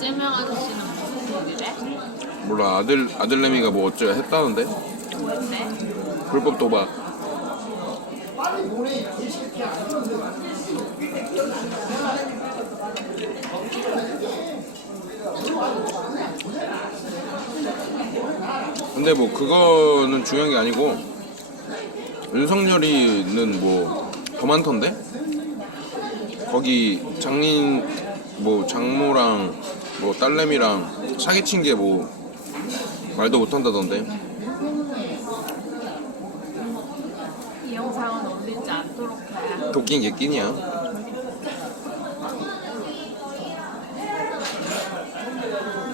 째명 아저씨는 무슨 일이래? 몰라 아들 아들내미가 뭐 어쩌 했다는데 뭔데? 불법 도박 근데 뭐 그거는 중요한 게 아니고 윤석열이는 뭐 더 많던데 거기 장인 뭐 장모랑 뭐 딸내미랑 사기친 게 뭐 말도 못한다던데 이 영상은 올리지 않도록 해. 도끼인 개끼니야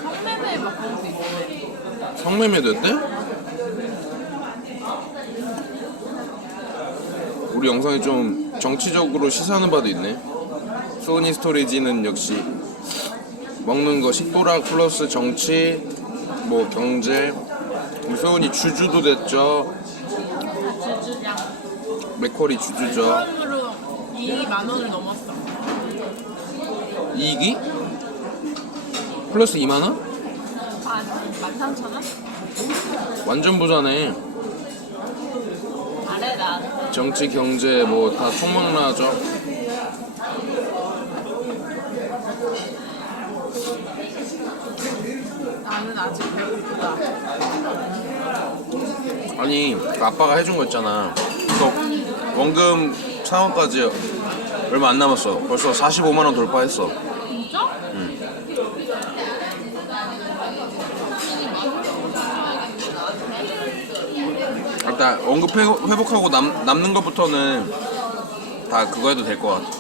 성매매 막 그런 거 있대. 성매매 됐대? 우리 영상이 좀 정치적으로 시사하는 바도 있네 소니 스토리지는 역시 먹는 거 식도락 플러스 정치 뭐 경제 우리 소은이 주주도 됐죠. 맥쿼리 주주죠 처음으로 이익이 만 원을 넘었어. 이익이? 플러스 2만 원? 만, 만 삼천 원? 완전 부자네 잘해, 나. 정치 경제 뭐 다 총망라하죠 나는 아직 배고프다. 아니 그 아빠가 해준 거 있잖아. 그거 원금 상환까지 얼마 안 남았어. 벌써 45만 원 돌파했어. 진짜? 일단 원금 회- 회복하고 남, 남는 것부터는 다 그거 해도 될 것 같아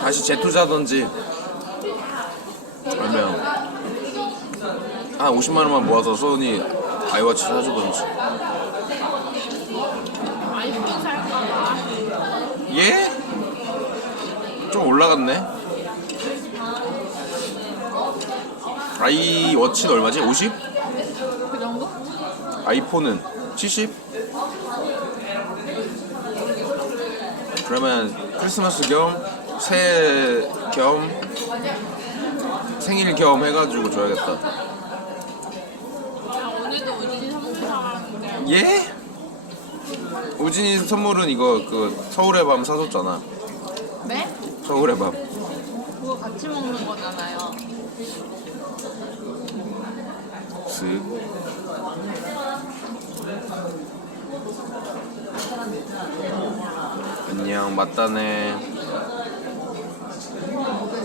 다시 재투자든지 아니면 한 50만 원만 모아서 소은이 아이워치 사주든지? 예? 좀 올라갔네 아이워치는 얼마지? 50? 그 정도? 아이폰은 70? 그러면 크리스마스 겸 새해 겸 생일 겸 해가지고 줘야겠다. 야, 오늘도 우진이 선물 사왔는데. 예? 우진이 선물은 이거 그 서울의 밤 사줬잖아. 네? 서울의 밤. 그거 같이 먹는 거잖아요. 쓱. 안녕 맞다네.